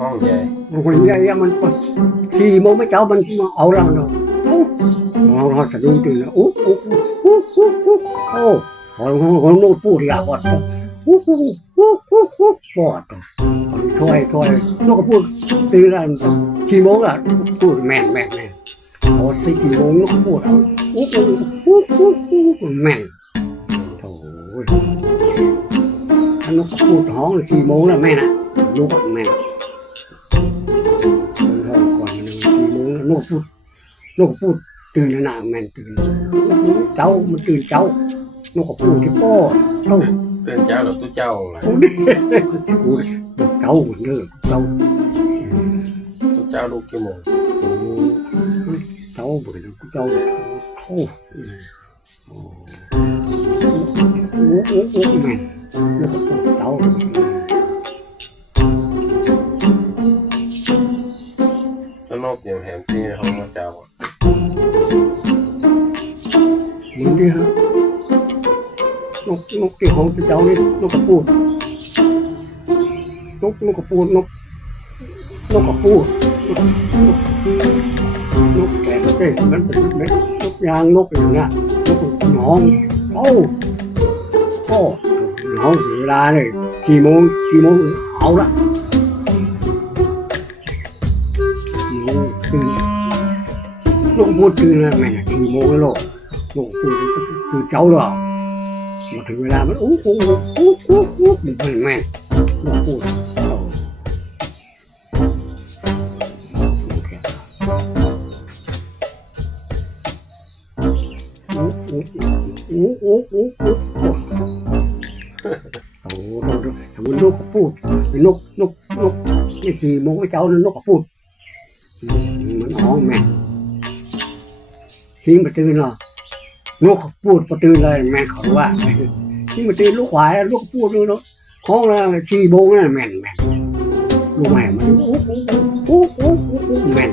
ห้องใหญ่ คนใหญ่มันก็4 โมงไม่เจ้ามันเอาเราเนาะเราจะดูตื่นแล้วโอ้ของโน้ตพูดอยากวัดปอดช่วยโน้ตก็พูดตื่นแล้ว4 โมงอ่ะพูดแม่นพอ4 โมงโน้ตก็พูดเอาแม่นโถ่ถ้าโน้ตก็พูดห้อง4 โมงแล้วแม่นะลูกแม่ก่อน4 โมงโน้ตพูดตื่นแล้วนะแม่นตื่นเจ้ามันตื่นเจ้าโน้ตก็พูดที่พ่อเจ้า ตื่นเจ้าหรือตู้เจ้าล่ะ เจ้าเด้อเจ้า ตู้เจ้าลูกกี่โมง เจ้าเบื่อเจ้าโอ้แม่แล้วก็พูดเจ้า แล้วนอกอย่างแถมที่ห้องมาเจ้า มึงดิฮะนกที่ของเจ้านี่นกกระพูดนกกระพูดนกแก่เต้มันเป็นนกยางนกอย่างเงี้ยนกน้องพ่อน้องเวลาเลย4 โมงเอาละ4 โมงตื่นนกพูดตื่นแล้วแม่4 โมงแล้วนกพูดคือเจ้าหรอมาถึงเวลามันมันแม่นกพูดสมมตินกพูดนกนี่4 โมงเจ้านกพูดมันอ้องแม่ทิ้งมาตื่นหรอนกพูดมาตื่นเลยแม่เขาว่าทิ้งมาตื่นลูกควายลูกพูดเลยเนาะห้องแล้ว4 โมงนั่นแม่ลูกแม่มันแม่